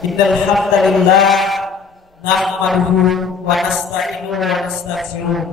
Innal hamdalillah nahmaduhu wa nasta'inuhu wa nastaghfiruh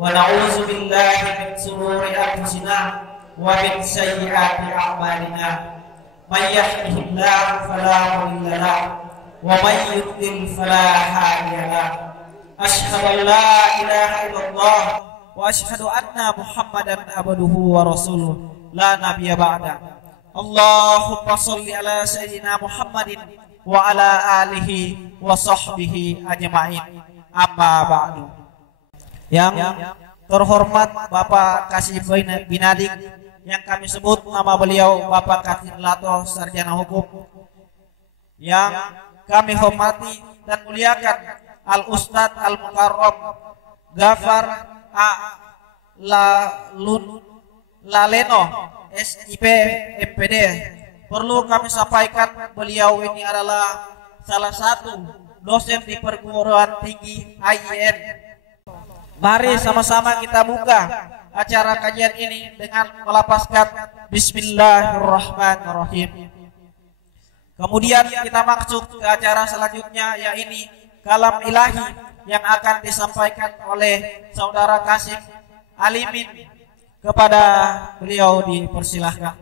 wa na'udzu billahi min shururi anfusina wa min sayyiati a'malina. May yahdihillahu fala mudilla lahu wa may yudlil fala hadiya lahu. Asyhadu an la ilaha illallah wa asyhadu anna Muhammadan abduhu wa rasuluh la nabiyya ba'da. Allahumma shalli ala sayyidina Muhammadin wa ala alihi wa sahbihi ajma'in. Amma ba'du. Yang terhormat Bapak Kasih Binadik, yang kami sebut nama beliau Bapak Katir Lato, Sarjana Hukum, yang kami hormati dan muliakan Al Ustadz Al Mukarram Ghafar A. Laleno SIP MPD. Perlu kami sampaikan, beliau ini adalah salah satu dosen di perguruan tinggi IAIN. Mari sama-sama kita buka acara kajian ini dengan melafazkan Bismillahirrahmanirrahim. Kemudian kita masuk ke acara selanjutnya, yaitu kalam ilahi yang akan disampaikan oleh Saudara Kasim Alimin. Kepada beliau dipersilahkan.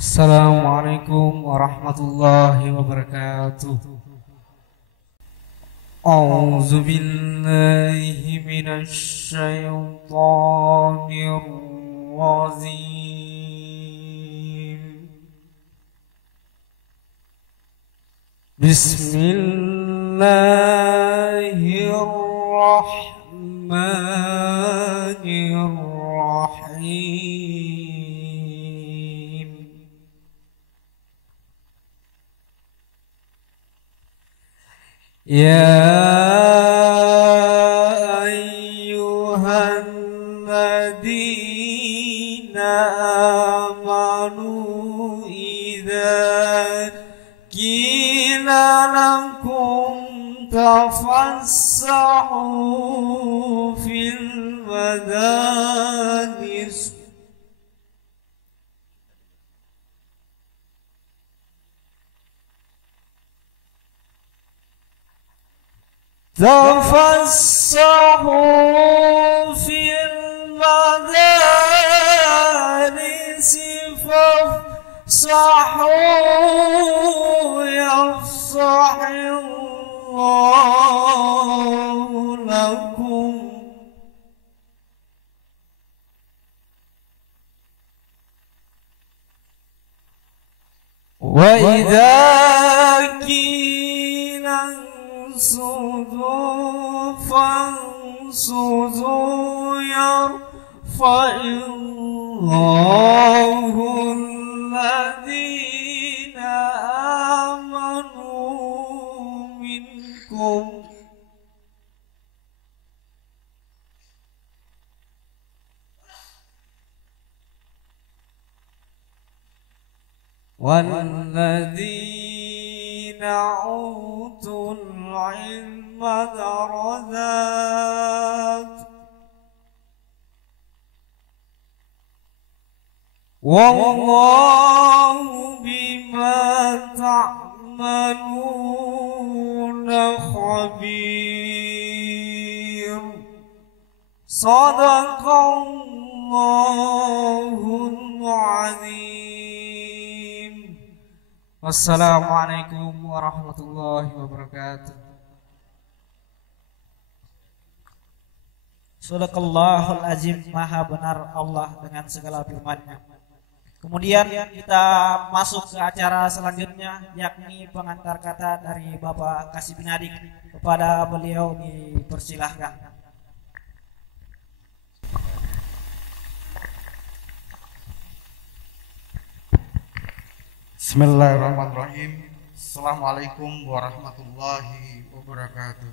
Assalamualaikum warahmatullahi wabarakatuh. A'udzu billahi minasy syaithanir rajim. Bismillahirrahmanirrahim. Ya ayyuhan ladina amanu idza qila lakum tafassahu fil madaris tafassahu fil madaris fafsahu yafsahillahu lakum. Wa idza qila ansudu fansudu yarfa'illahu alladhina amanu minkum. وَالَّذِينَ أُوتُوا الْعِلْمَ دَرَجَاتٍ وَاللَّهُ بِمَا تَعْمَلُونَ خَبِيرٌ. صَدَقَ اللَّهُ الْعَظِيمُ. Wassalamualaikum warahmatullahi wabarakatuh. Sadaqallahul azim, maha benar Allah dengan segala firman-Nya. Kemudian kita masuk ke acara selanjutnya, yakni pengantar kata dari Bapak Kasih Binadik. Kepada beliau dipersilahkan. Bismillahirrahmanirrahim. Assalamualaikum warahmatullahi wabarakatuh.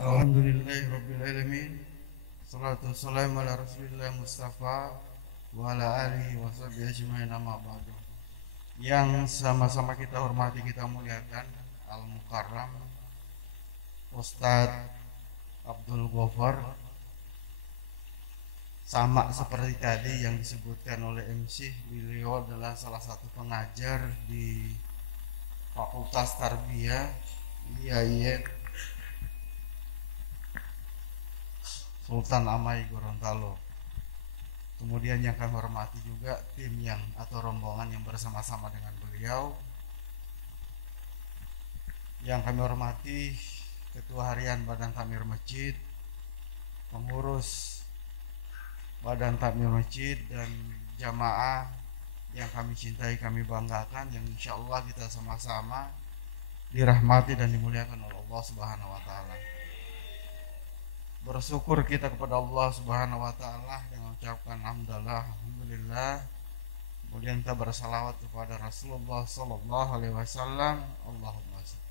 Alhamdulillahirrabbilalamin. Salatu wassalamu ala rasulillah Mustafa wa ala alihi wa sahbihi ajma'in, amma ba'du. Yang sama-sama kita hormati, kita muliakan Al-Mukarram Ustadz Abdul Ghafar Sama seperti tadi yang disebutkan oleh MC, beliau adalah salah satu pengajar di Fakultas Tarbiyah IAIN Sultan Amai Gorontalo. Kemudian yang kami hormati juga tim yang atau rombongan yang bersama-sama dengan beliau. Yang kami hormati Ketua Harian Badan Takmir Masjid, pengurus Badan Takmir Masjid, dan jamaah yang kami cintai, kami banggakan, yang insya Allah kita sama-sama dirahmati dan dimuliakan oleh Allah Subhanahu wa Ta'ala. Bersyukur kita kepada Allah Subhanahu wa Ta'ala dengan ucapkan alhamdulillah. Kemudian kita bersalawat kepada Rasulullah sallallahu alaihi wasallam. Allahumma shalli.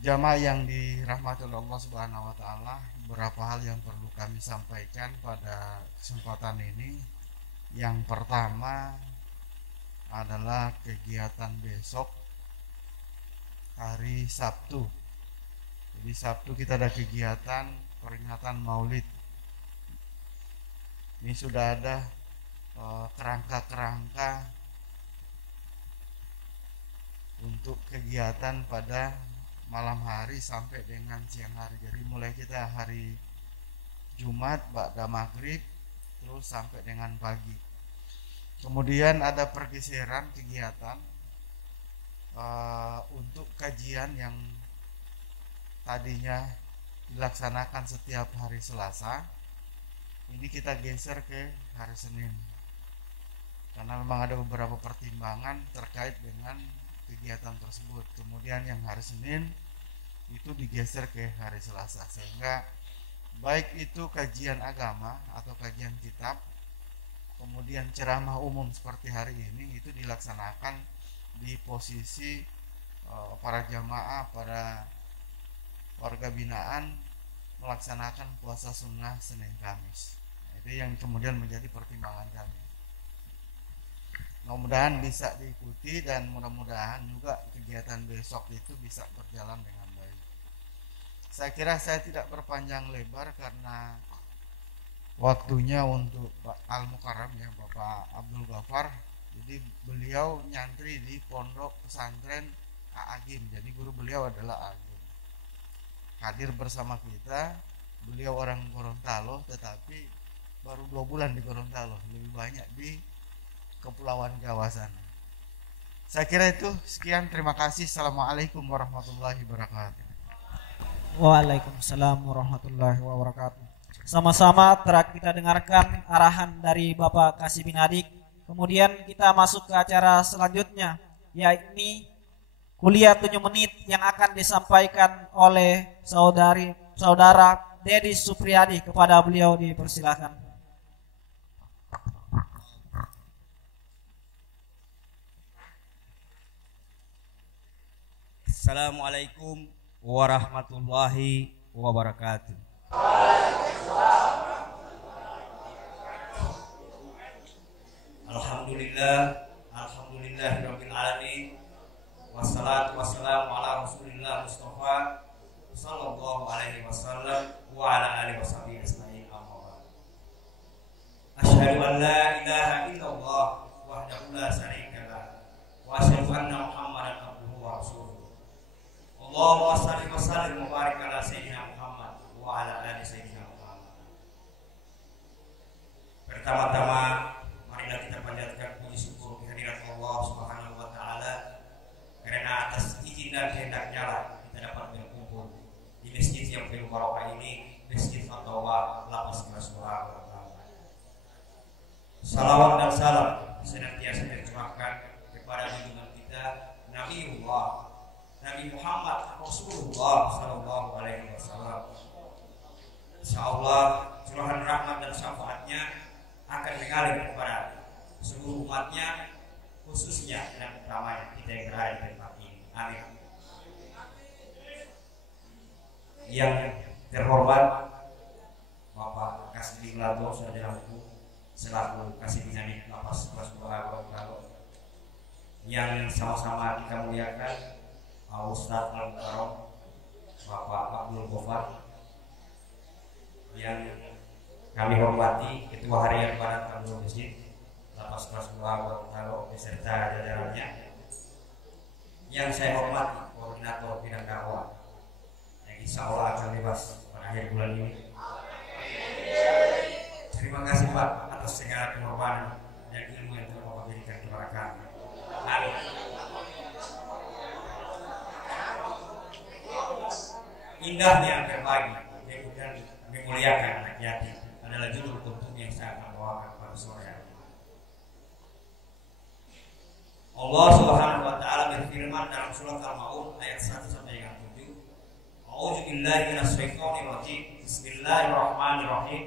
Jamaah yang dirahmati oleh Allah Subhanahu wa Ta'ala, beberapa hal yang perlu kami sampaikan pada kesempatan ini. Yang pertama adalah kegiatan besok hari Sabtu. Jadi Sabtu kita ada kegiatan peringatan Maulid. Ini sudah ada kerangka-kerangka untuk kegiatan pada malam hari sampai dengan siang hari. Jadi mulai kita hari Jumat ba'da maghrib terus sampai dengan pagi. Kemudian ada pergeseran kegiatan untuk kajian yang tadinya dilaksanakan setiap hari Selasa, ini kita geser ke hari Senin karena memang ada beberapa pertimbangan terkait dengan kegiatan tersebut. Kemudian yang hari Senin itu digeser ke hari Selasa, sehingga baik itu kajian agama atau kajian kitab, kemudian ceramah umum seperti hari ini itu dilaksanakan di posisi para jamaah, para warga binaan melaksanakan puasa sunnah Senin Kamis. Itu yang kemudian menjadi pertimbangan kami. Mudah-mudahan bisa diikuti dan mudah-mudahan juga kegiatan besok itu bisa berjalan dengan baik. Saya kira saya tidak berpanjang lebar karena waktunya untuk Pak Al-Mukarram ya, Bapak Abdul Ghaffar. Jadi beliau nyantri di Pondok Pesantren Agim. Jadi guru beliau adalah Agim. Hadir bersama kita. Beliau orang Gorontalo tetapi baru 2 bulan di Gorontalo, lebih banyak di Kepulauan Jawa sana. Saya kira itu, sekian, terima kasih. Assalamualaikum warahmatullahi wabarakatuh. Waalaikumsalam warahmatullahi wabarakatuh. Sama-sama kita dengarkan arahan dari Bapak Kasih bin Adik. Kemudian kita masuk ke acara selanjutnya, yakni kuliah 7 menit yang akan disampaikan oleh saudara Dedi Supriyadi. Kepada beliau dipersilakan. Assalamualaikum warahmatullahi wabarakatuh. Alhamdulillahirabbil alamin. Wassalatu wassalamu ala Rasulillah Mustafa sallallahu alaihi wasallam wa ala alihi washabihi ajmain. Amma ba'd. Asyhadu an la ilaha illallah wahdahu la syarika lah wa asyhadu anna Muhammadan abduhu wa rasuluh. Allahumma shalli wa sallim wa barik ala sayyidina Muhammad wa ala ali sayyidina Muhammad. Pertama-tama marilah kita panjatkan puji syukur kehadirat Allah Subhanahu wa taala karena atas izin dan kehendaknya lah kita dapat berkumpul di masjid yang penuh barokah ini, Masjid At-Tawbah Lapas Rasulullah. Salawat dan salam senantiasa tercurahkan kepada junjungan kita Nabi Muhammad Rasulullah sallallahu alaihi wasallam. Insyaallah curahan rahmat dan syafaatnya akan mengalir kepada seluruh umatnya, khususnya dan utamanya kita yang berada di tempat ini. Amin. Yang terhormat Bapak Kasdi Lato Saudaraku selaku Kasih Binani Lapas Rasulullah yang sama-sama kita muliakan Ustadz Al-Mukarram Bapak Abdul Ghaffar yang Kami hormati Ketua Harian Badan Tanggul Masjid Lapas Kelas 2 Gorontalo beserta jajarannya. Yang saya hormati Koordinator Bidang Dakwah yang insya Allah akan bebas pada akhir bulan ini. Terima kasih Pak atas segala pengorbanan dan ilmu yang telah Bapak berikan kepada kami. Amin. Indahnya berbagi dan memuliakan anak yatim adalah judul kuntum yang saya akan bawakan pada sore hari. Allah Subhanahu wa taala berfirman dalam surat Al-Maun ayat 1 sampai dengan 7. A'udzu billahi minasyaitonir rajim. Bismillahirrahmanirrahim.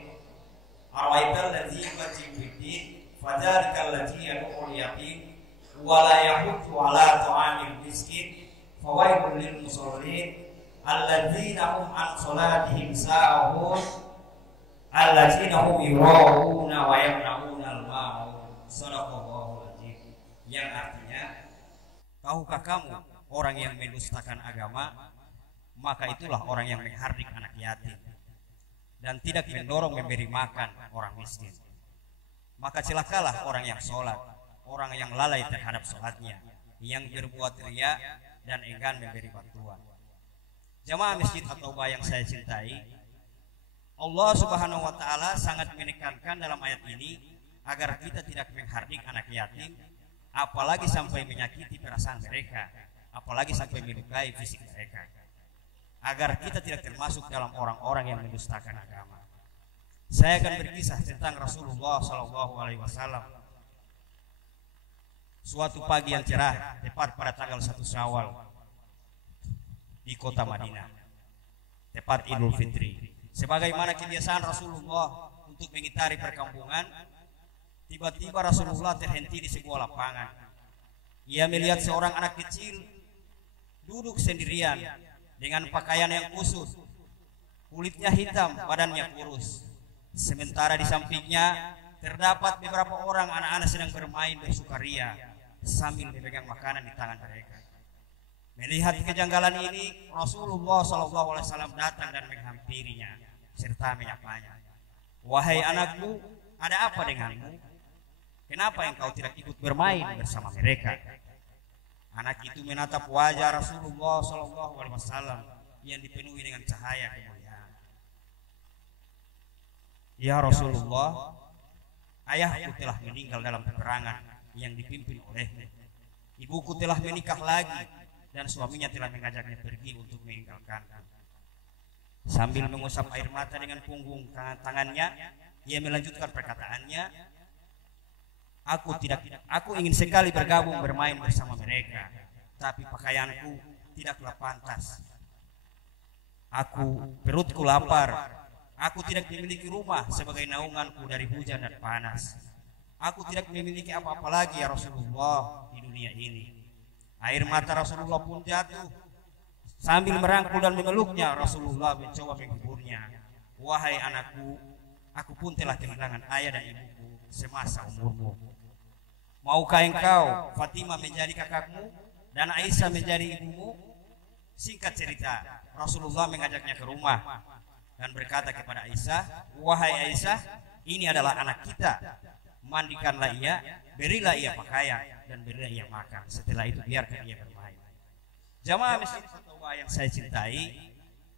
Ara'aital ladzi yukadzdzibu bid-din fadzalikal ladzi yad'ul yatim wa la yahuddu 'ala ta'amil miskin fawailul lil musallin alladzina hum an salatihim sahun alladzina hum yura'una wa yamna'una al-ma'un. Shadaqallahul azim. Yang artinya, tahukah kamu orang yang mendustakan agama, maka itulah orang yang menghardik anak yatim dan tidak mendorong memberi makan orang miskin. Maka celakalah orang yang sholat, orang yang lalai terhadap sholatnya, yang berbuat riya dan enggan memberi bantuan. Jamaah Masjid At-Taubah yang saya cintai, Allah Subhanahu wa taala sangat menekankan dalam ayat ini agar kita tidak menghardik anak yatim, apalagi sampai menyakiti perasaan mereka, apalagi sampai melukai fisik mereka, agar kita tidak termasuk dalam orang-orang yang mendustakan agama. Saya akan berkisah tentang Rasulullah SAW. Suatu pagi yang cerah, tepat pada tanggal 1 Syawal di kota Madinah, tepat Idul Fitri. Sebagaimana kebiasaan Rasulullah untuk mengitari perkampungan, tiba-tiba Rasulullah terhenti di sebuah lapangan. Ia melihat seorang anak kecil duduk sendirian dengan pakaian yang kusut, kulitnya hitam, badannya kurus. Sementara di sampingnya terdapat beberapa orang anak-anak sedang bermain bersukaria sambil memegang makanan di tangan mereka. Melihat kejanggalan ini, Rasulullah SAW datang dan menghampirinya serta menyapanya. Wahai anakku, ada apa denganmu? Kenapa engkau tidak ikut bermain bersama mereka? Anak itu menatap wajah Rasulullah SAW yang dipenuhi dengan cahaya kemuliaan. Ya Rasulullah, ayahku telah meninggal dalam peperangan yang dipimpin olehmu. Ibuku telah menikah lagi dan suaminya telah mengajaknya pergi untuk meninggalkanku. Sambil mengusap air mata dengan punggung tangannya, ia melanjutkan perkataannya, Aku ingin sekali bergabung bermain bersama mereka, tapi pakaianku tidaklah pantas. Perutku lapar. Aku tidak memiliki rumah sebagai naunganku dari hujan dan panas. Aku tidak memiliki apa-apa lagi ya Rasulullah di dunia ini. Air mata Rasulullah pun jatuh. Sambil merangkul dan memeluknya, Rasulullah mencoba menghiburnya. Wahai anakku, aku pun telah kehilangan ayah dan ibuku semasa umurmu. Maukah engkau, Fatimah, menjadi kakakmu dan Aisyah menjadi ibumu? Singkat cerita, Rasulullah mengajaknya ke rumah dan berkata kepada Aisyah, wahai Aisyah, ini adalah anak kita. Mandikanlah ia, berilah ia pakaian, dan berilah ia makan. Setelah itu biarkan ia bermain. Jamaah Masjid At-Taubah yang saya cintai,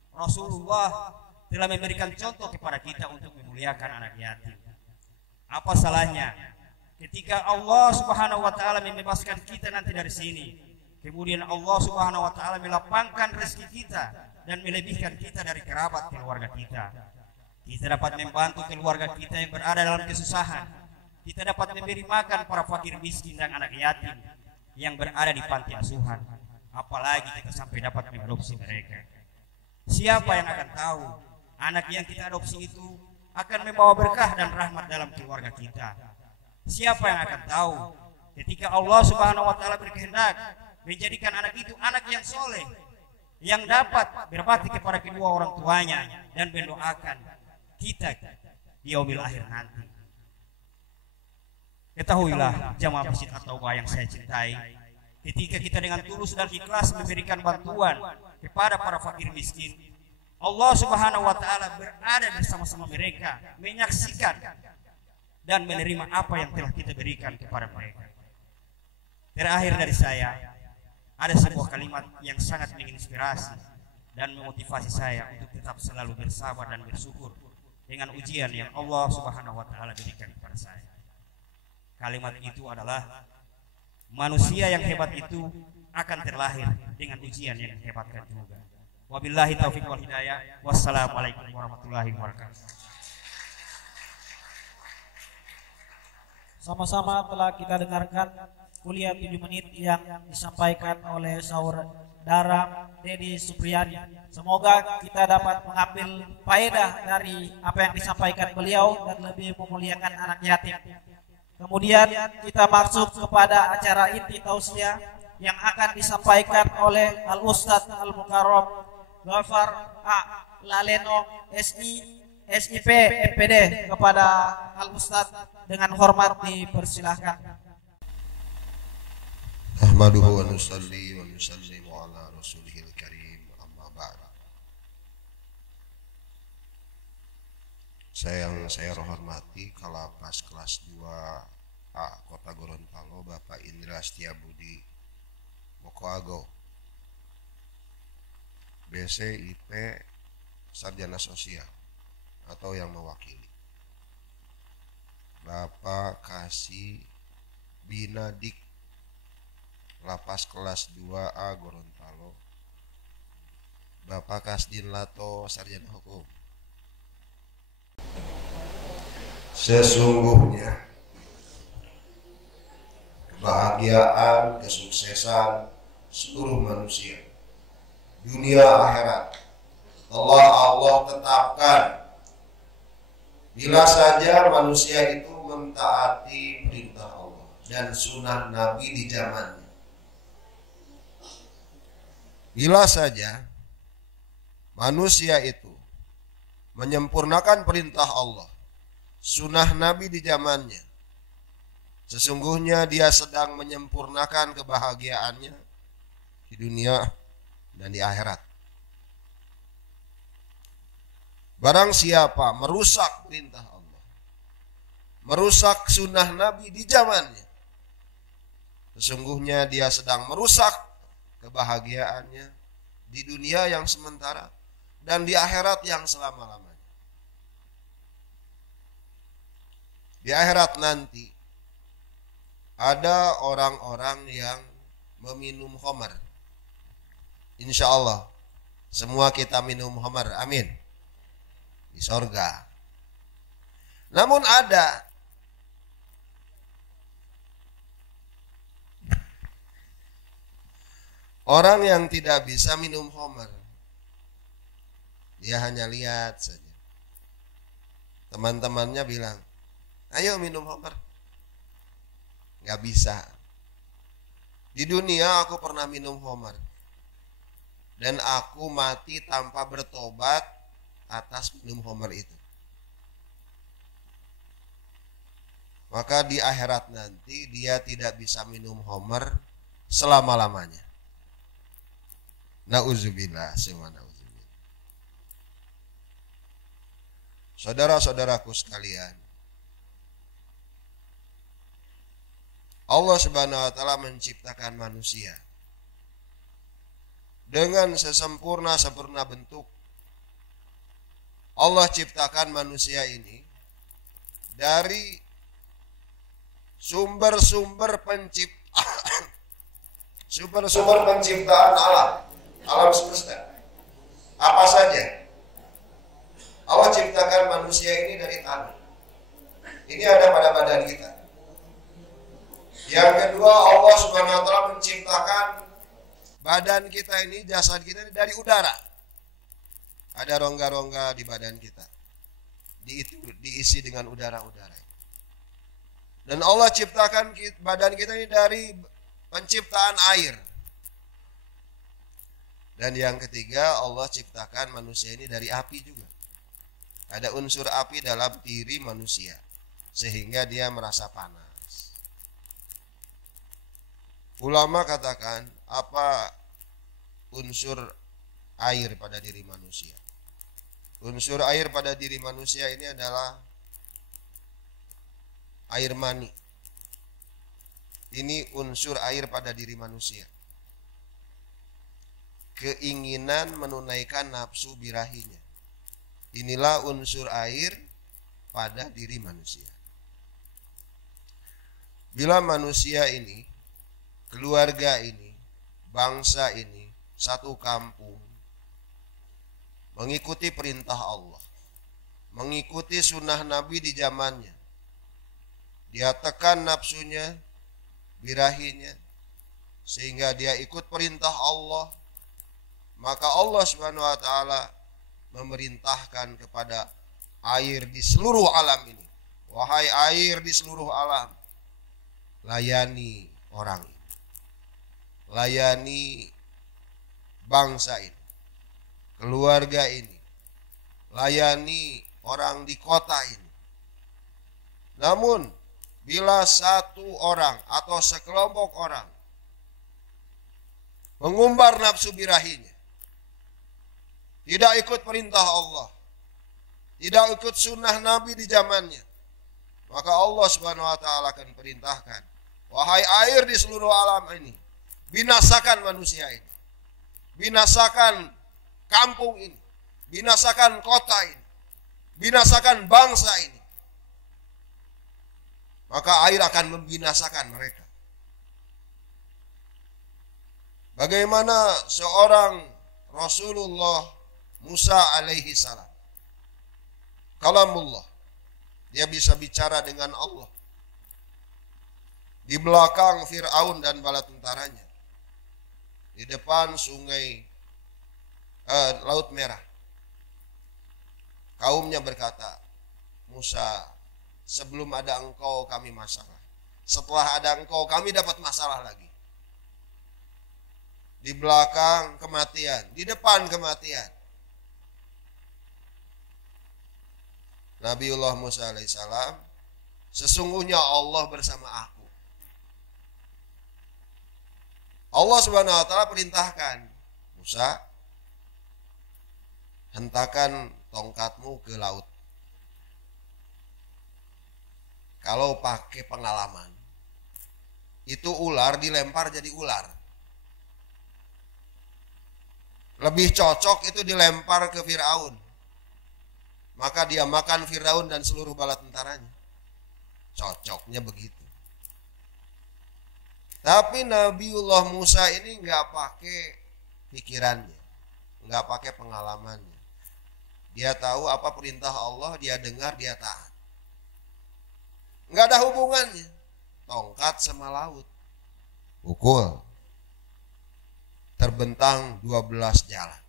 Rasulullah telah memberikan contoh kepada kita untuk memuliakan anak yatim. Apa salahnya ketika Allah Subhanahu wa taala membebaskan kita nanti dari sini, kemudian Allah Subhanahu wa taala melapangkan rezeki kita dan melebihkan kita dari kerabat keluarga kita. Kita dapat membantu keluarga kita yang berada dalam kesusahan. Kita dapat memberi makan para fakir miskin dan anak yatim yang berada di panti asuhan. Apalagi kita sampai dapat mengadopsi mereka. Siapa yang akan tahu anak yang kita adopsi itu akan membawa berkah dan rahmat dalam keluarga kita? Siapa yang akan tahu ketika Allah Subhanahu wa taala berkehendak menjadikan anak itu anak yang soleh, yang dapat berbakti kepada kedua orang tuanya dan mendoakan kita di yaumil akhir nanti. Ketahuilah jamaah Masjid At-Taubah yang saya cintai, ketika kita dengan tulus dan ikhlas memberikan bantuan kepada para fakir miskin, Allah Subhanahu wa taala berada bersama-sama mereka, menyaksikan dan menerima apa yang telah kita berikan kepada mereka. Terakhir dari saya, ada sebuah kalimat yang sangat menginspirasi dan memotivasi saya untuk tetap selalu bersabar dan bersyukur dengan ujian yang Allah Subhanahu wa taala berikan kepada saya. Kalimat itu adalah, manusia yang hebat itu akan terlahir dengan ujian yang hebatkan juga. Wabillahi taufiq wal hidayah. Wassalamualaikum warahmatullahi wabarakatuh. Sama-sama telah kita dengarkan kuliah 7 menit yang disampaikan oleh saudara Dedi Supriyadi. Semoga kita dapat mengambil faedah dari apa yang disampaikan beliau dan lebih memuliakan anak yatim. Kemudian kita masuk kepada acara inti tausiah yang akan disampaikan oleh Al-Ustadz Al-Mukarram Ghafar A. Laleno SI SIP MPD. Kepada Al-Ustadz dengan hormat dipersilahkan. Ahmaduhu wa nusalli wa nusallimu ala rasulihil karim, amma ba'd. Yang saya hormati Kalapas kelas 2A Kota Gorontalo, Bapak Indra Setiabudi Mokoago, BCIP Sarjana Sosial atau yang mewakili, Bapak Kasih Binadik Lapas kelas 2A Gorontalo, Bapak Kasdin Lato Sarjana Hukum. Sesungguhnya kebahagiaan, kesuksesan seluruh manusia, dunia akhirat, Allah tetapkan bila saja manusia itu mentaati perintah Allah dan sunnah Nabi di zamannya. Bila saja manusia itu menyempurnakan perintah Allah, sunnah Nabi di zamannya, sesungguhnya dia sedang menyempurnakan kebahagiaannya di dunia dan di akhirat. Barang siapa merusak perintah Allah, merusak sunnah Nabi di zamannya, sesungguhnya dia sedang merusak kebahagiaannya di dunia yang sementara dan di akhirat yang selama-lamanya. Di akhirat nanti ada orang-orang yang meminum khamar. Insya Allah semua kita minum khamar, amin, di sorga. Namun ada orang yang tidak bisa minum khamar. Dia hanya lihat saja. Teman-temannya bilang, ayo minum khamar. Gak bisa. Di dunia aku pernah minum khamar, dan aku mati tanpa bertobat atas minum khamar itu. Maka di akhirat nanti dia tidak bisa minum khamar selama-lamanya. Nauzubillah, semua nauzubillah. Saudara-saudaraku sekalian, Allah Subhanahu wa taala menciptakan manusia dengan sesempurna bentuk. Allah ciptakan manusia ini dari sumber-sumber penciptaan alam semesta. Apa saja? Allah ciptakan manusia ini dari tanah. Ini ada pada badan kita. Yang kedua, Allah Subhanahu wa taala menciptakan badan kita ini, jasad kita ini dari udara. Ada rongga-rongga di badan kita, diisi dengan udara-udara. Dan Allah ciptakan badan kita ini dari penciptaan air. Dan yang ketiga, Allah ciptakan manusia ini dari api juga. Ada unsur api dalam diri manusia, sehingga dia merasa panas. Ulama katakan, apa unsur air pada diri manusia? Unsur air pada diri manusia ini adalah air mani. Ini unsur air pada diri manusia. Keinginan menunaikan nafsu birahinya. Inilah unsur air pada diri manusia. Bila manusia ini, keluarga ini, bangsa ini, satu kampung mengikuti perintah Allah, mengikuti sunnah Nabi di zamannya, dia tekan nafsunya, birahinya, sehingga dia ikut perintah Allah, maka Allah Subhanahu wa taala memerintahkan kepada air di seluruh alam ini, wahai air di seluruh alam, layani orang ini, layani bangsa ini, keluarga ini, layani orang di kota ini. Namun bila satu orang atau sekelompok orang mengumbar nafsu birahinya, tidak ikut perintah Allah, tidak ikut sunnah Nabi di zamannya, maka Allah Subhanahu wa taala akan perintahkan, wahai air di seluruh alam ini, binasakan manusia ini, binasakan kampung ini, binasakan kota ini, binasakan bangsa ini. Maka air akan membinasakan mereka. Bagaimana seorang Rasulullah Musa alaihi salam, kalamullah, dia bisa bicara dengan Allah di belakang Fir'aun dan bala tentaranya, di depan sungai Laut Merah. Kaumnya berkata, Musa, sebelum ada engkau kami masalah, setelah ada engkau kami dapat masalah lagi. Di belakang kematian, di depan kematian. Nabiullah Musa alaihissalam, sesungguhnya Allah bersama aku. Allah Subhanahu wa taala perintahkan, Musa, hentakan tongkatmu ke laut. Kalau pakai pengalaman, itu ular dilempar jadi ular. Lebih cocok itu dilempar ke Fir'aun, maka dia makan Fir'aun dan seluruh bala tentaranya. Cocoknya begitu. Tapi Nabiullah Musa ini nggak pakai pikirannya, nggak pakai pengalamannya. Dia tahu apa perintah Allah, dia dengar, dia taat. Nggak ada hubungannya tongkat sama laut. Pukul, terbentang 12 jalan.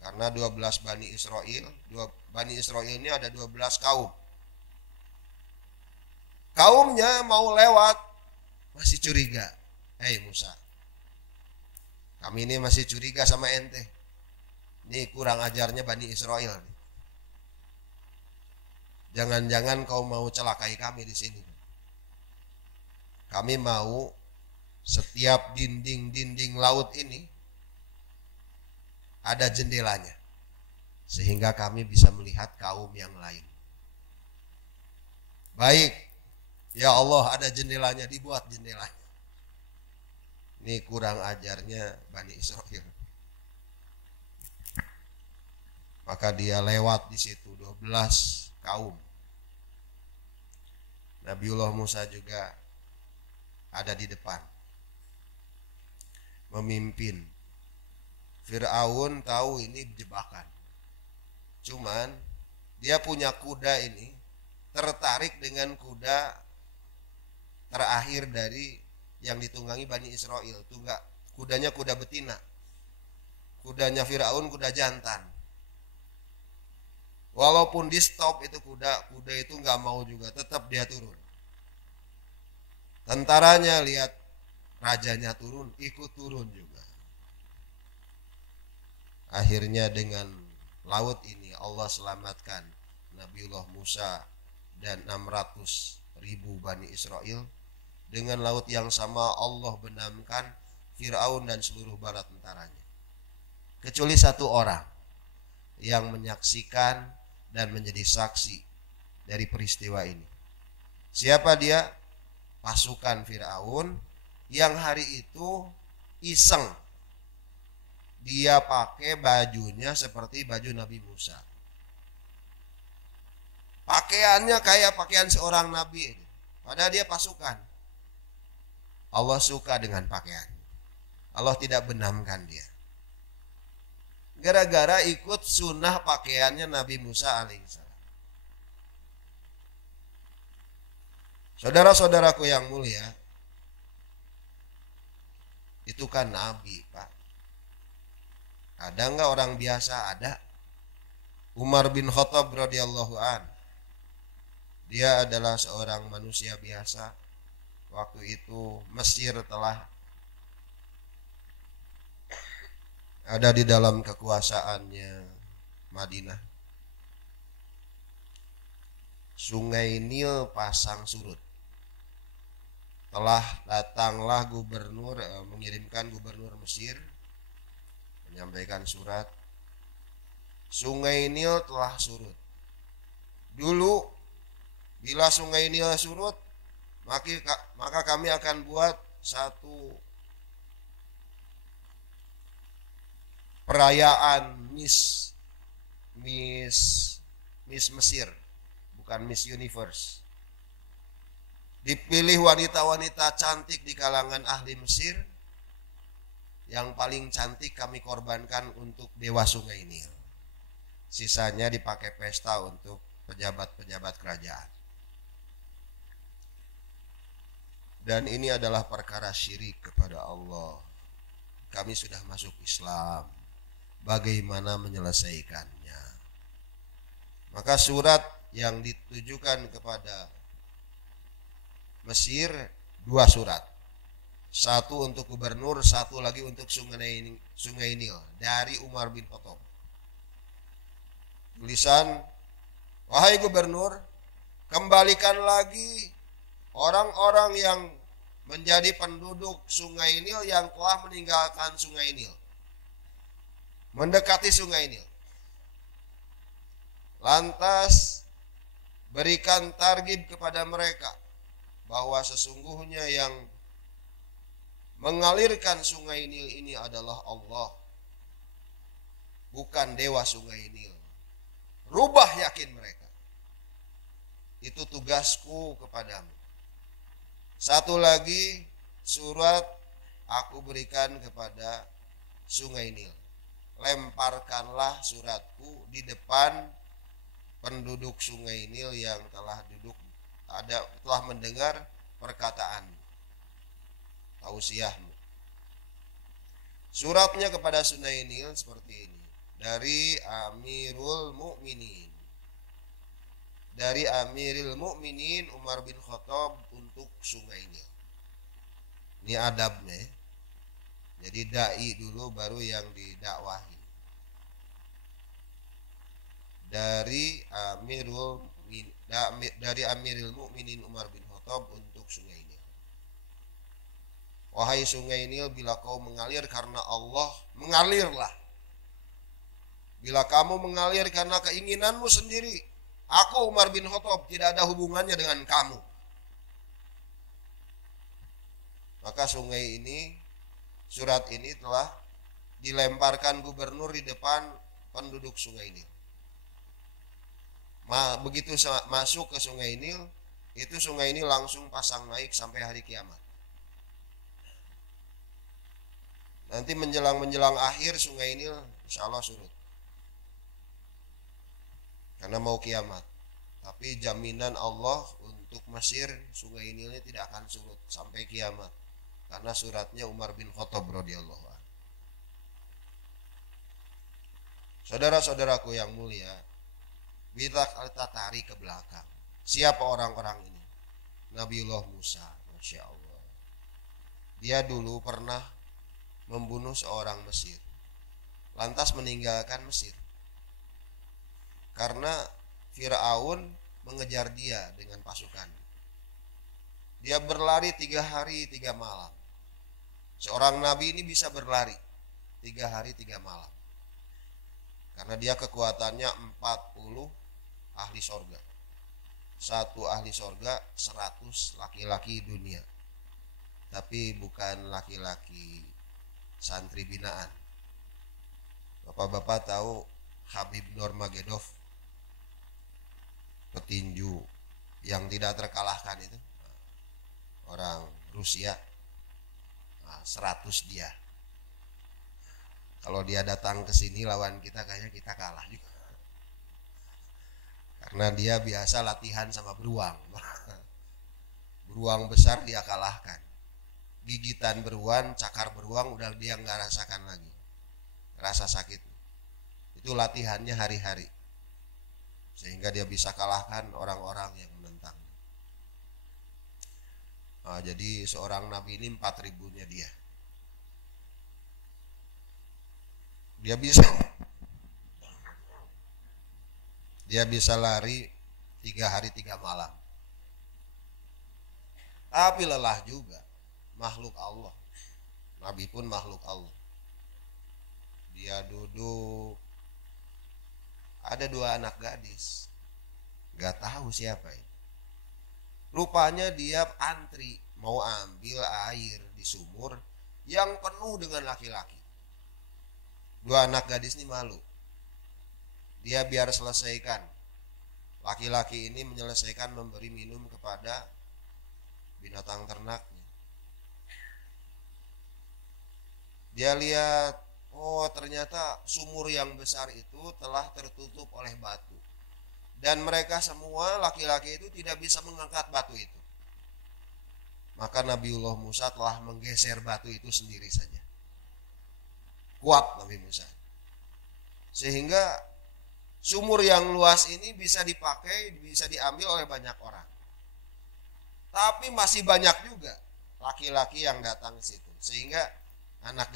Karena 12 Bani Israel, Bani Israel ini ada 12 kaum. Kaumnya mau lewat, masih curiga. Hei Musa, kami ini masih curiga sama ente. Ini kurang ajarnya Bani Israel. Jangan-jangan kau mau celakai kami di sini. Kami mau setiap dinding-dinding laut ini ada jendelanya, sehingga kami bisa melihat kaum yang lain. Baik, ya Allah, ada jendelanya, dibuat jendelanya. Ini kurang ajarnya Bani Israel. Maka dia lewat di situ 12 kaum. Nabiullah Musa juga ada di depan, memimpin. Fir'aun tahu ini jebakan. Cuman dia punya kuda ini tertarik dengan kuda terakhir dari yang ditunggangi Bani Israel. Kudanya kuda betina. Kudanya Fir'aun kuda jantan. Walaupun di stop itu kuda itu nggak mau juga, tetap dia turun. Tentaranya lihat rajanya turun, ikut turun juga. Akhirnya dengan laut ini Allah selamatkan Nabiullah Musa dan 600.000 Bani Israel. Dengan laut yang sama Allah benamkan Fir'aun dan seluruh bala tentaranya. Kecuali satu orang. yang menyaksikan dan menjadi saksi dari peristiwa ini. Siapa dia? Pasukan Firaun yang hari itu iseng. Dia pakai bajunya seperti baju Nabi Musa. Pakaiannya kayak pakaian seorang nabi. Padahal dia pasukan. Allah suka dengan pakaian. Allah tidak benamkan dia. Gara-gara ikut sunnah pakaiannya Nabi Musa alaihissalam. Saudara-saudaraku yang mulia, itu kan Nabi, Pak. Ada enggak orang biasa? Ada. Umar bin Khattab radhiyallahu an. Dia adalah seorang manusia biasa. Waktu itu Mesir telah ada di dalam kekuasaannya Madinah. Sungai Nil pasang surut. Datanglah gubernur, mengirimkan gubernur Mesir menyampaikan surat, Sungai Nil telah surut. Dulu bila Sungai Nil surut, maka kami akan buat satu perayaan Miss Mesir, bukan Miss Universe. Dipilih wanita-wanita cantik di kalangan ahli Mesir. Yang paling cantik kami korbankan untuk Dewa Sungai Nil. Sisanya dipakai pesta untuk pejabat-pejabat kerajaan. Dan ini adalah perkara syirik kepada Allah. Kami sudah masuk Islam. Bagaimana menyelesaikannya? Maka surat yang ditujukan kepada Mesir, 2 surat. Satu untuk gubernur, satu lagi untuk Sungai Nil dari Umar bin Khattab. Tulisan, wahai gubernur, kembalikan lagi orang-orang yang menjadi penduduk Sungai Nil yang telah meninggalkan Sungai Nil, mendekati Sungai Nil. Lantas berikan targhib kepada mereka bahwa sesungguhnya yang mengalirkan Sungai Nil ini adalah Allah, bukan Dewa Sungai Nil. Rubah yakin mereka. Itu tugasku kepadamu. Satu lagi surat aku berikan kepada Sungai Nil. Lemparkanlah suratku di depan penduduk Sungai Nil yang telah mendengar perkataan tausiahmu. Suratnya kepada Sungai Nil seperti ini. Dari Amirul Mukminin. Dari Amirul Mukminin Umar bin Khattab untuk Sungai Nil. Ini adabnya. Jadi dai dulu baru yang didakwahi. Dari Amirul Mukminin Umar bin Khattab untuk Sungai Nil. Wahai Sungai Nil, bila kau mengalir karena Allah, mengalirlah. Bila kamu mengalir karena keinginanmu sendiri, aku Umar bin Khattab tidak ada hubungannya dengan kamu. Maka sungai ini, surat ini telah dilemparkan gubernur di depan penduduk Sungai Nil. Begitu masuk ke Sungai Nil, itu Sungai Nil langsung pasang naik sampai hari kiamat. Nanti menjelang akhir Sungai Nil insya Allah surut. Karena mau kiamat. Tapi jaminan Allah untuk Mesir, Sungai Nil ini tidak akan surut sampai kiamat. Karena suratnya Umar bin Khattab radhiyallahu anhu. Saudara-saudaraku yang mulia, kita tarik ke belakang. Siapa orang-orang ini? Nabiullah Musa, Masya Allah. Dia dulu pernah membunuh seorang Mesir, lantas meninggalkan Mesir karena Firaun mengejar dia dengan pasukan. Dia berlari 3 hari 3 malam. Seorang nabi ini bisa berlari 3 hari 3 malam Karena dia kekuatannya 40 ahli sorga. Satu ahli sorga 100 laki-laki dunia. Tapi bukan laki-laki santri binaan. Bapak-bapak tahu Habib Nurmagomedov, petinju yang tidak terkalahkan itu, orang Rusia. 100 dia. Kalau dia datang ke sini lawan kita kayaknya kita kalah juga. Karena dia biasa latihan sama beruang. Beruang besar dia kalahkan. Gigitan beruang, cakar beruang udah dia nggak rasakan lagi rasa sakit. Itu latihannya hari-hari. Sehingga dia bisa kalahkan orang-orang yang menentang. Jadi seorang nabi ini 4.000-nya dia. Dia bisa lari 3 hari 3 malam. Tapi lelah juga. Makhluk Allah. Nabi pun makhluk Allah. Dia duduk. Ada 2 anak gadis. Gak tahu siapa ini. Rupanya dia antri mau ambil air di sumur yang penuh dengan laki-laki. 2 anak gadis ini malu. Dia biar selesaikan. Laki-laki ini menyelesaikan memberi minum kepada binatang ternaknya. Dia lihat, oh ternyata sumur yang besar itu telah tertutup oleh batu. Dan mereka semua laki-laki itu tidak bisa mengangkat batu itu. Maka Nabiullah Musa telah menggeser batu itu sendiri saja. Kuat Nabi Musa. Sehingga sumur yang luas ini bisa dipakai, bisa diambil oleh banyak orang. Tapi masih banyak juga laki-laki yang datang ke situ. Sehingga 2 anak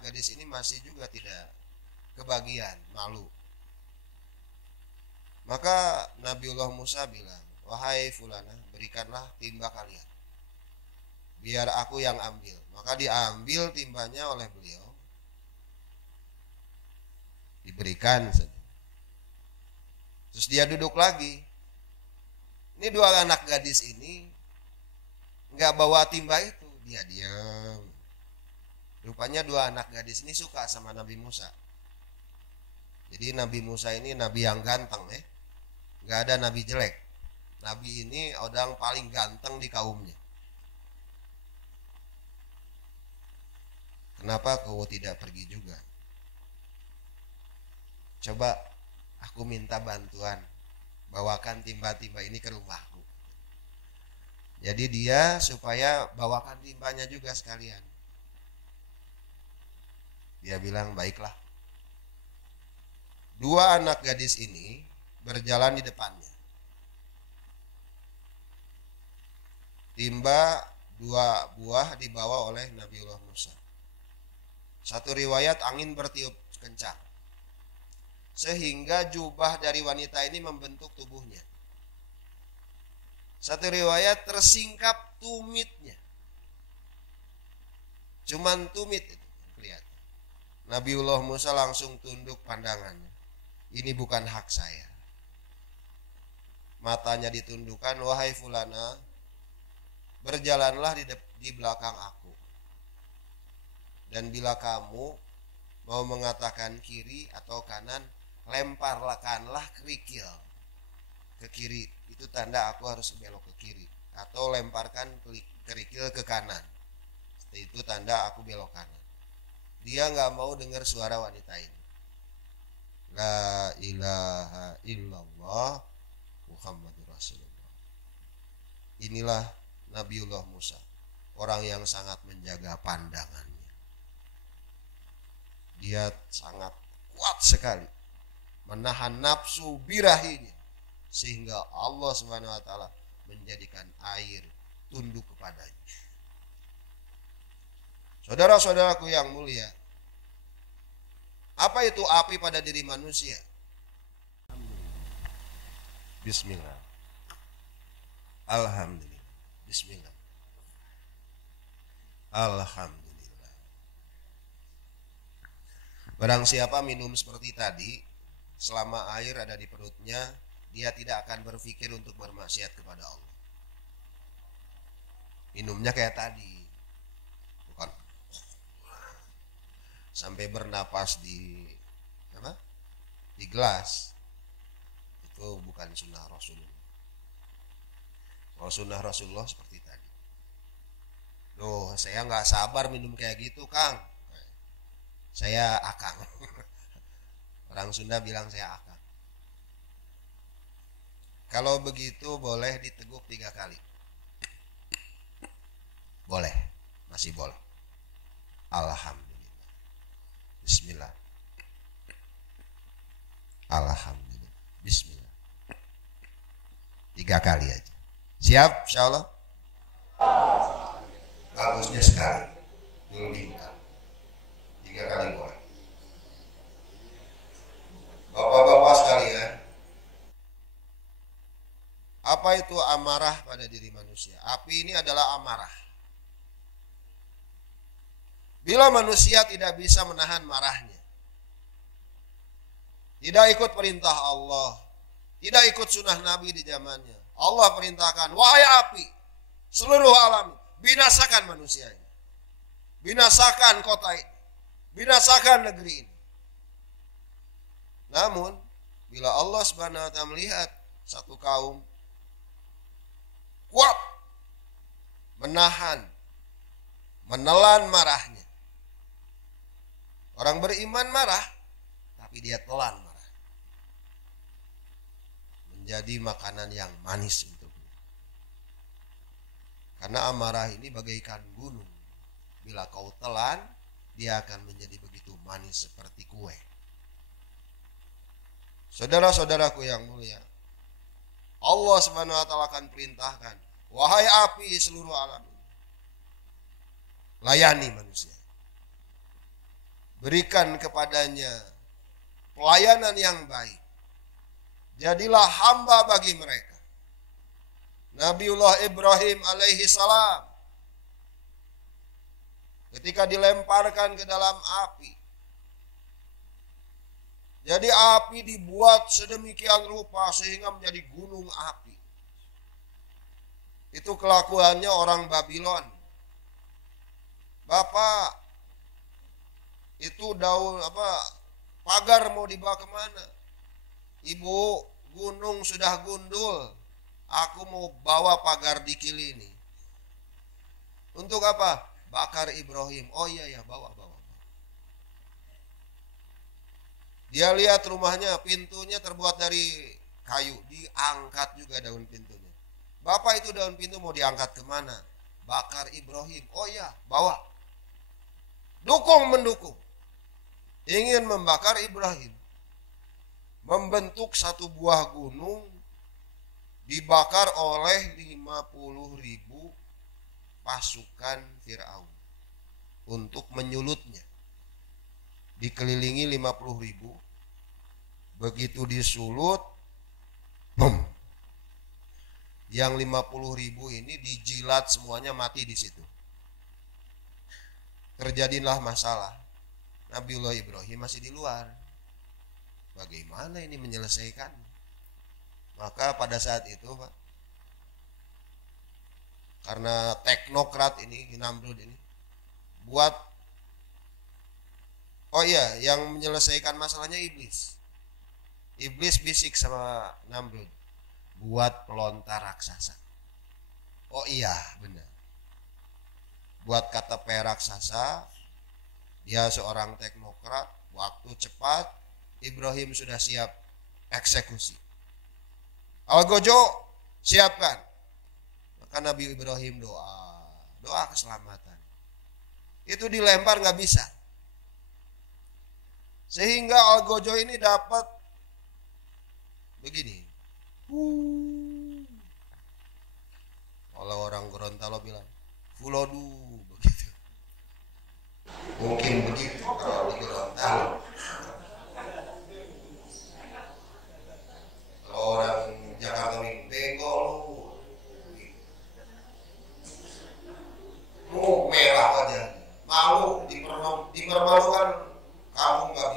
gadis ini masih juga tidak kebagian, malu. Maka Nabiullah Musa bilang, wahai fulana, berikanlah timba kalian. Biar aku yang ambil. Maka diambil timbanya oleh beliau. Diberikan saja. Terus dia duduk lagi. Ini 2 anak gadis ini nggak bawa timba itu, dia diam. Rupanya 2 anak gadis ini suka sama Nabi Musa. Jadi Nabi Musa ini nabi yang ganteng ya. Nggak ada nabi jelek. Nabi ini orang paling ganteng di kaumnya. Kenapa kau tidak pergi juga? Coba aku minta bantuan, bawakan timba-timba ini ke rumahku. Jadi dia supaya bawakan timbanya juga sekalian. Dia bilang baiklah. 2 anak gadis ini berjalan di depannya. Timba 2 buah dibawa oleh Nabiullah Musa. Satu riwayat angin bertiup kencang. Sehingga jubah dari wanita ini membentuk tubuhnya. Satu riwayat tersingkap tumitnya. Cuman tumit itu kelihatan. Nabiullah Musa langsung tunduk pandangannya. Ini bukan hak saya. Matanya ditundukkan, wahai fulana, berjalanlah di belakang aku. Dan bila kamu mau mengatakan kiri atau kanan, lemparkanlah kerikil ke kiri. Itu tanda aku harus belok ke kiri. Atau lemparkan kerikil ke kanan. Itu tanda aku belok kanan. Dia nggak mau dengar suara wanita ini. La ilaha illallah Muhammadur Rasulullah. Inilah Nabiullah Musa, orang yang sangat menjaga pandangannya. Dia sangat kuat sekali menahan nafsu birahinya, sehingga Allah Subhanahu wa taala menjadikan air tunduk kepadanya. Saudara-saudaraku yang mulia, apa itu api pada diri manusia? Bismillah. Alhamdulillah. Bismillah. Alhamdulillah. Barang siapa minum seperti tadi, selama air ada di perutnya, dia tidak akan berpikir untuk bermaksiat kepada Allah. Minumnya kayak tadi, bukan sampai bernapas di apa? Di gelas. Itu bukan sunnah Rasulullah. Kalau sunnah Rasulullah seperti tadi. Loh, saya nggak sabar minum kayak gitu, Kang. Saya akang. Orang Sunda bilang saya akang. Kalau begitu boleh diteguk 3 kali. Boleh, masih boleh. Alhamdulillah. Bismillah. Alhamdulillah. Bismillah. 3 kali aja. Siap, insyaallah. Bagusnya sekali. Dulu 3 kali boleh. Bapak-bapak sekalian, apa itu amarah pada diri manusia? Api ini adalah amarah. Bila manusia tidak bisa menahan marahnya, tidak ikut perintah Allah, tidak ikut sunnah Nabi di zamannya, Allah perintahkan, wahai api, seluruh alam, binasakan manusia ini, binasakan kota ini, binasakan negeri ini. Namun bila Allah Subhanahu wa taala melihat satu kaum kuat menahan, menelan marahnya. Orang beriman marah, tapi dia telan marah. Menjadi makanan yang manis untuknya. Karena amarah ini bagaikan gunung. Bila kau telan, dia akan menjadi begitu manis seperti kue. Saudara-saudaraku yang mulia, Allah Subhanahu wa taala akan perintahkan, wahai api seluruh alam ini, layani manusia. Berikan kepadanya pelayanan yang baik. Jadilah hamba bagi mereka. Nabiullah Ibrahim alaihi salam ketika dilemparkan ke dalam api, jadi api dibuat sedemikian rupa sehingga menjadi gunung api. Itu kelakuannya orang Babylon. Bapak, itu daun pagar mau dibawa kemana? Ibu, gunung sudah gundul. Aku mau bawa pagar dikil ini. Untuk apa? Bakar Ibrahim. Oh iya ya, bawa. Dia lihat rumahnya, pintunya terbuat dari kayu, diangkat juga daun pintunya. Bapak, itu daun pintu mau diangkat kemana? Bakar Ibrahim. Oh iya, bawa. Mendukung. Ingin membakar Ibrahim. Membentuk satu buah gunung, dibakar oleh 50.000 pasukan Fir'aun untuk menyulutnya. Dikelilingi 50.000. Begitu disulut, yang 50.000 ini dijilat semuanya, mati di situ. Terjadilah masalah. Nabiullah Ibrahim masih di luar. Bagaimana ini menyelesaikan? Maka pada saat itu, Pak, karena teknokrat ini, Namrud ini, yang menyelesaikan masalahnya iblis. Iblis bisik sama Namrud, buat pelontar raksasa. Oh iya, benar. Buat KTP raksasa, dia seorang teknokrat, waktu cepat, Ibrahim sudah siap eksekusi. Al-Gojo, siapkan. Maka Nabi Ibrahim doa keselamatan. Itu dilempar nggak bisa. Sehingga Al-Gojo ini dapat begini. Kalau orang Gorontalo bilang, Fulodu, begitu. Mungkin begitu kalau di Gorontalo. Kalau orang Jakarta ini bego lu merah aja, malu, dipermalukan kamu nggak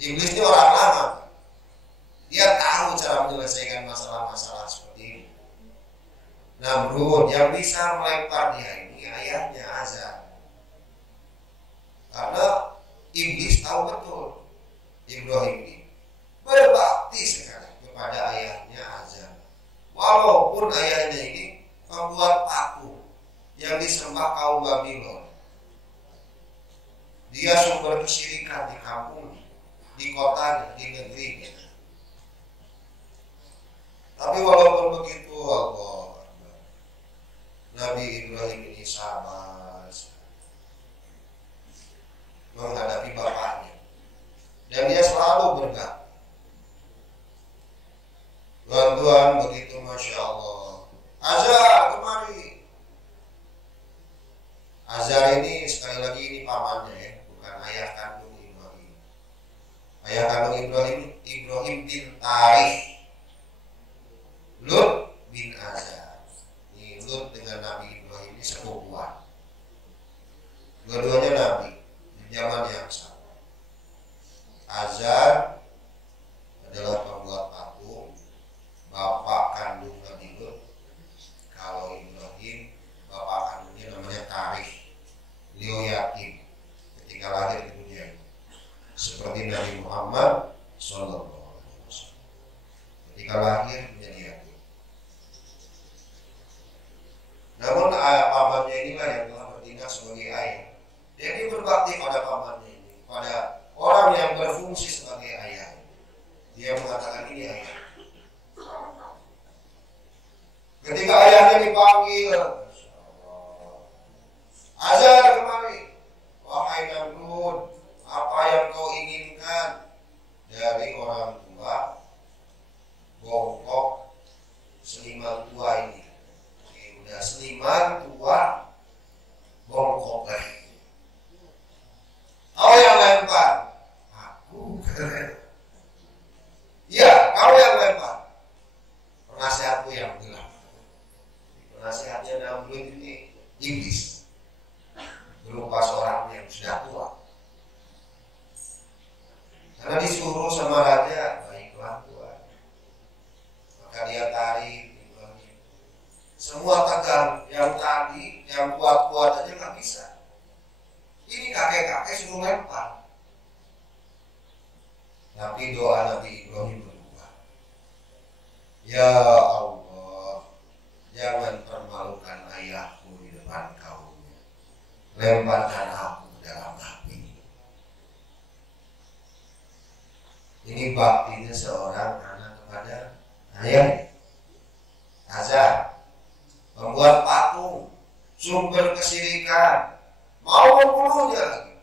Iblis ini orang lama. Dia tahu cara menyelesaikan masalah-masalah seperti ini. Namrud yang bisa melempar dia ini ayahnya Azar. Karena iblis tahu betul Ibrahim ini berbakti sekali kepada ayahnya Azar. Walaupun ayahnya ini membuat paku yang disembah kaum Babylon. Dia sumber kesyirikan di kampung, di kotanya, di negerinya. Tapi walaupun begitu, Allah, Nabi Ibrahim ini sabar menghadapi bapaknya, dan dia selalu berkata, Tuhan begitu, Masya Allah, Azar kemari. Azar ini sekali lagi ini pamannya ya, bukan ayah kandung Ibrahim. Ayah kandung Ibrahim bin Tarikh, Lut bin Azar. Ini Lut dengan Nabi Ibrahim ini sepupuan. Dua-duanya Nabi di zaman yang sama. Azar adalah pembuat patung, bapak kandung Nabi Lut. Kalau Ibrahim, bapak kandungnya namanya Tarikh. Beliau yakin ketika lahir di dunia ini seperti Nabi Muhammad SAW. Ketika lahir menjadi yakin. Namun pamannya inilah yang telah bertindak sebagai ayah. Jadi berbakti pada pamannya ini, pada orang yang berfungsi sebagai ayah. Dia mengatakan ini ayah. Ketika ayahnya dipanggil, Azar kemari. Wahai Namrud, apa yang kau inginkan dari orang tua bongkok seniman tua ini? Udah seniman tua bongkok lagi. Kau yang lempar. Aku. Ya, kau yang lempar. Penasihatku yang bilang. Penasihatnya Namrud ini iblis. Berupa seorang yang sudah tua. Karena disuruh sama raja, baiklah Tuhan. Maka dia tarik Ibrahim. Semua tegang yang tadi, yang kuat-kuat aja nggak bisa. Ini kakek-kakek suruh lempar. Tapi doa Nabi Ibrahim berubah. Ya Allah, jangan permalukan ayahku di depan kaumnya. Lemparkan aku dalam api. Ini baktinya seorang anak kepada ayah. Azar membuat patung, sumber kesyirikan, mau membunuhnya lagi.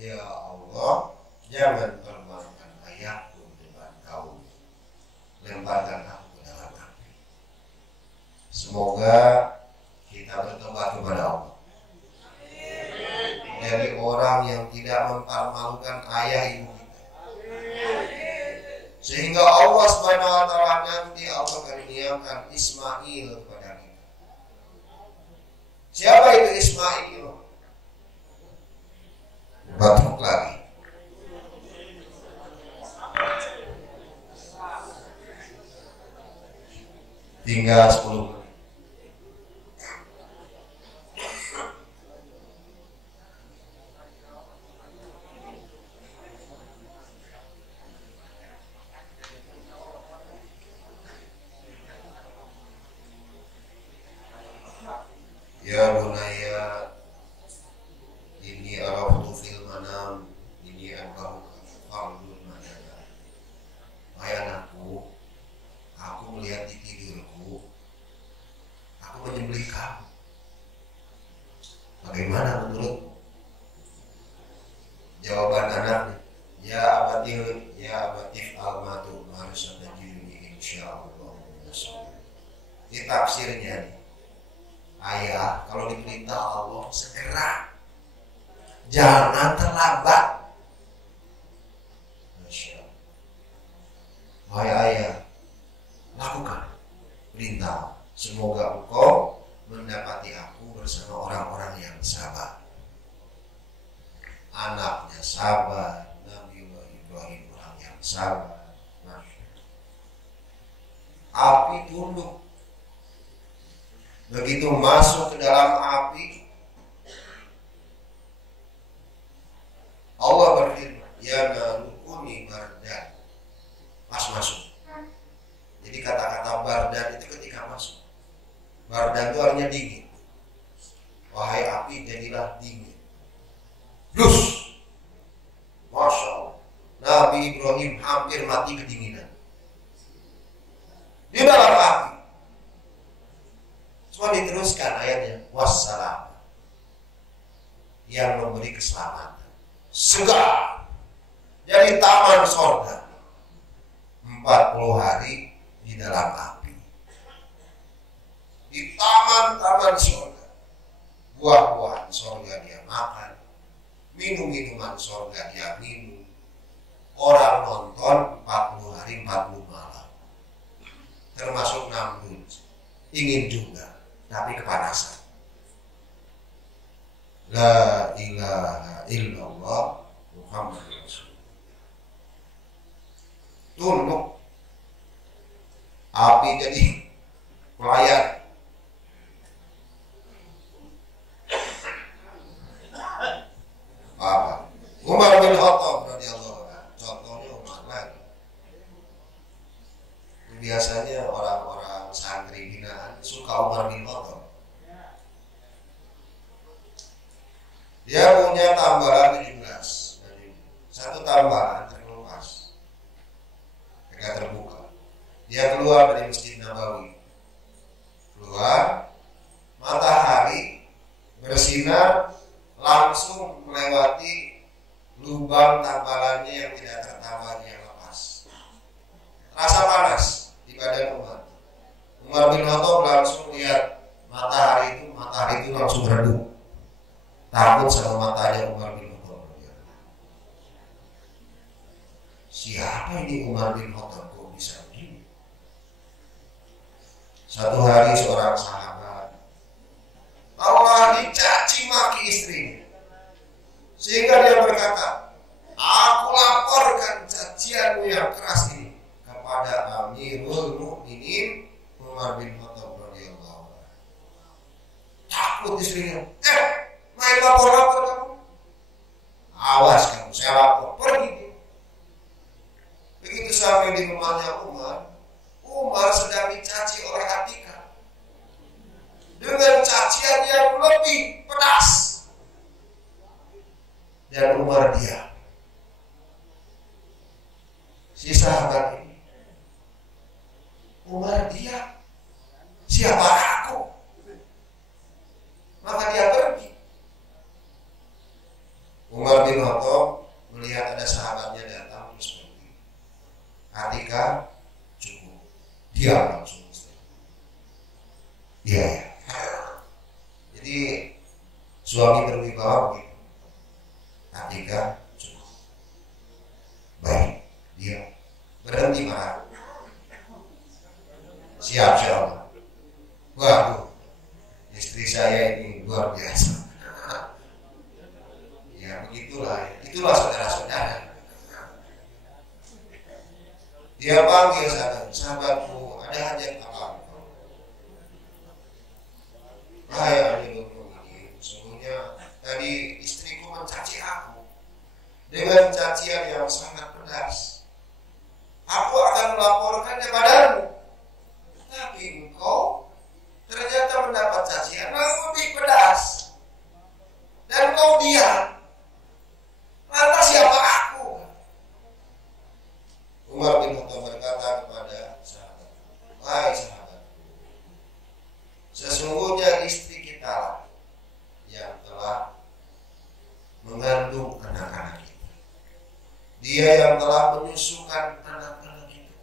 Ya Allah, jangan permalukan ayahku di depan kaum. Lemparkan aku dalam api. Semoga kita bertobat kepada Allah dari orang yang tidak mempermalukan ayah ibu kita, sehingga Allah Subhanahu wa taala nanti Allah karuniakan Ismail kepada kita. Siapa itu Ismail? Batuk lagi. Tinggal 10 menit. Ya bunaya, ini araftu fil manam, ini abah fardun manana. Wahai anakku, aku melihat di tidurku, aku menyembelih kamu. Bagaimana menurutmu? Jawaban anaknya, ya abatif almatu marusada jilni insyaallah. Ini tafsirnya nih. Ayah, kalau diperintah Allah segera, jangan terlambat. Masya Allah. Wahai ayah, lakukan perintah. Semoga engkau mendapati aku bersama orang-orang yang sabar. Anaknya sabar, Nabi Ibrahim sangat dahsyat. Api tunduk. Begitu masuk ke dalam api, Allah berfirman, ya narukuni bardan. Pas masuk. Jadi kata-kata bardan itu ketika masuk. Bardan itu artinya dingin. Wahai api, jadilah dingin. Dus. Masya Allah. Nabi Ibrahim hampir mati kedinginan di dalam api. Cuma diteruskan ayatnya, wassalam, yang memberi keselamatan, segar. Jadi taman sorga 40 hari di dalam api. Di taman-taman sorga, buah-buahan sorga dia makan, minum-minuman sorga dia minum. Orang nonton 40 hari 40 malam. Termasuk Namrud. Ingin juga, tapi kepanasan. La ilaha illallah Muhammad Rasulullah. Tunduk. Api jadi pelayan. Apa? Umar bin Khattab radhiyallahu anhu. Contohnya Umar lagi. Biasanya orang-orang santri binaan suka Umar bin Khattab. Dia punya tambahan 17. Jadi satu tambahan terkelupas, tidak terbuka. Dia keluar dari Masjid Nabawi. Keluar, matahari bersinar langsung melewati lubang tambalannya yang tidak tertambah yang lepas. Rasa panas di badan Umar. Umar bin Khattab langsung lihat matahari itu langsung redup. Takut sama matanya Umar bin Khattab. Siapa ini Umar bin Khattab kok bisa begini? Satu hari seorang sahabat Allah dicaci maki istrinya, sehingga dia berkata, aku laporkan cacianmu yang keras ini kepada Amirul Mukminin Umar bin Khattab radhiyallahu anhu. Takut istrinya, main lapor kamu, awas kamu, saya lapor, pergi. Begitu sampai di rumahnya Umar sedang dicaci oleh Atika dengan cacian yang lebih pedas. Dan Umar diam. Si sahabat ini, Umar diam. Siapa aku? Maka dia pergi. Umar bin Khattab melihat ada sahabatnya datang terus pergi. Atika cukup, diam langsung. Iya. Jadi suami berwibawa begitu. Atika cukup. Baik, dia berhenti marah. Siap. Waduh, istri saya ini luar biasa. Ya begitulah, itulah saudara-saudara. Dia panggil sahabatku, ada hajat apa? Hai Amirul Mukminin, sesungguhnya tadi istriku mencaci aku dengan cacian yang sangat pedas. Aku akan melaporkannya padamu. Tapi engkau ternyata mendapat cacian yang lebih pedas. Dan kau diam. Lantas siapa aku? Umar bin Khattab berkata kepada sahabat, wahai sahabatku, sesungguhnya istri kita lah yang telah mengandung anak-anak kita. Dia yang telah menyusukan anak-anak kita.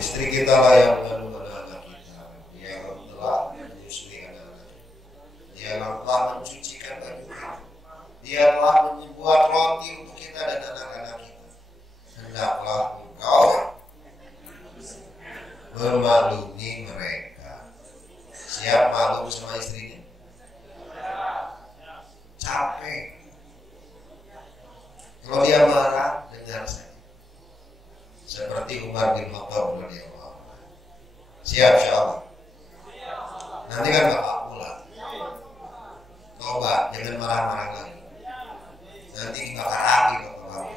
Istri kita lah yang mengandung anak-anak kita. Dia yang telah menyusui anak-anak kita. Dia yang telah mencucikan baju kita. Dia telah membuat roti untuk kita dan anak-anak kita. Hendaklah engkau memaklumi mereka. Siap maklum sama istrinya? Capek. Kalau dia marah, dengar saja. seperti Umar bin Khattab radhiyallahu anhu. Siap insyaallah. Nanti kan Bapak pulang. Coba jangan marah-marah lagi. Nanti dibakar api Bapak.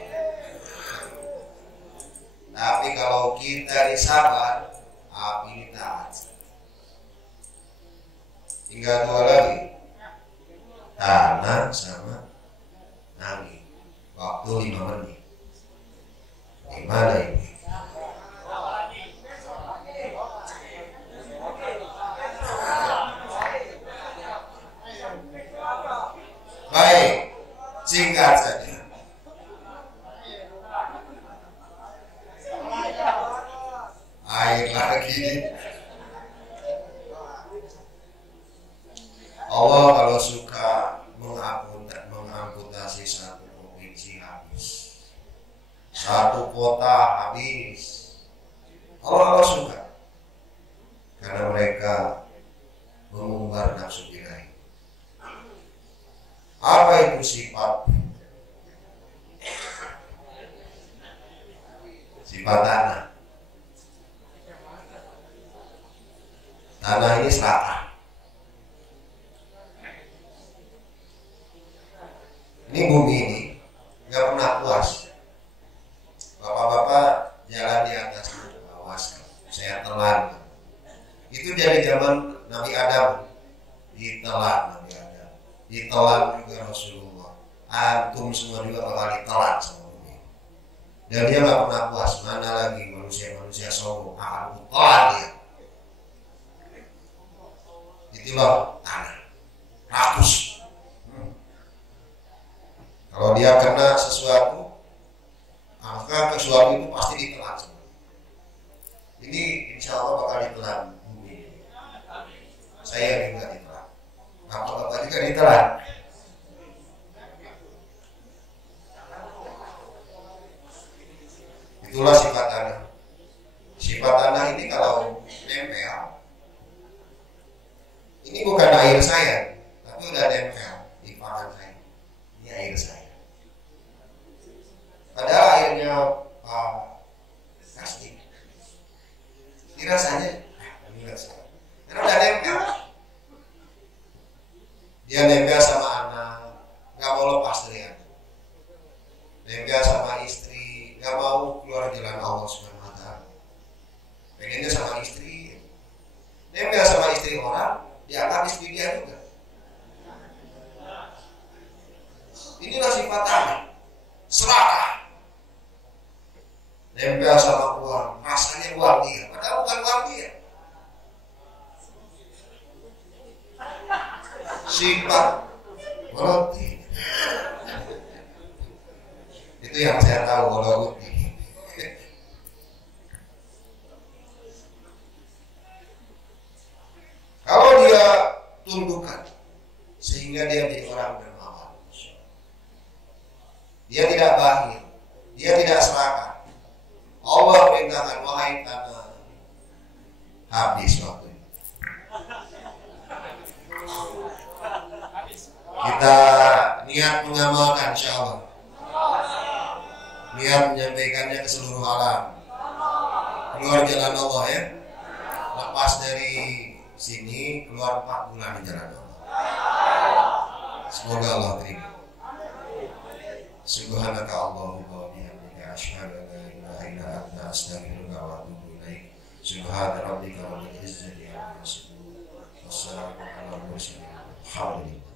Tapi kalau kita disabar, api ini taat. Tinggal dua lagi. Tanah sama angin. Waktu 5 menit. Gimana ini? Baik, singkat saja. Air lagi. Allah kalau suka mengamputasi satu provinsi habis, satu kota habis. Allah suka karena mereka mengumbar nafsu birahi. Apa itu sifat? Sifat tanah. Tanah ini serakah. Ini bumi ini nggak pernah puas. Bapak-bapak jalan di atas awas, saya telan. Itu dari zaman Nabi Adam, ditelan Nabi Adam, ditelan juga Rasulullah. Antum semua juga bakal ditelan sama bumi. Dan dia nggak pernah puas. Mana lagi manusia sombong akan telan dia. Itulah tanah, rakus. Kalau dia kena sesuatu, maka sesuatu itu pasti ditelan. Ini insya Allah bakal ditelan bumi. Saya juga ditelan. Bapak-bapak juga ditelan. Itulah sifat tanah. Sifat tanah ini kalau nempel, ini bukan air saya, tapi udah nempel di pangan saya. Ini air saya. Padahal airnya plastik. Ini rasanya, karena udah nempel. Dia nempel sama anak, nggak mau lepas dari anak. Nempel sama istri, nggak mau keluar jalan Allah Subhanahu Wa Taala. Pengennya sama istri. Nempel sama istri orang, dianggap istri dia juga. Inilah sifat tanah, serakah. Nempel sama uang, rasanya uang dia, padahal bukan uang dia. Sifat roti. Itu yang saya tahu kalau roti. Kalau dia tundukkan sehingga dia menjadi orang dermawan, dia tidak bakhil, dia tidak serakah. Allah perintahkan, wahai tanah, habis waktu ini. Kita niat mengamalkan insyaallah. Niat menyampaikannya ke seluruh alam. Keluar jalan Allah ya. Lepas dari sini keluar 4 bulan di jalan Allah. Semoga Allah terima. Subhanaka Allahumma wa bihamdika asyhadu an la ilaha illa anta astaghfiruka wa atubu ilaik. Subhana rabbika rabbil izzati amma yasifun. Wassalamu ala mursalin. Alhamdulillah.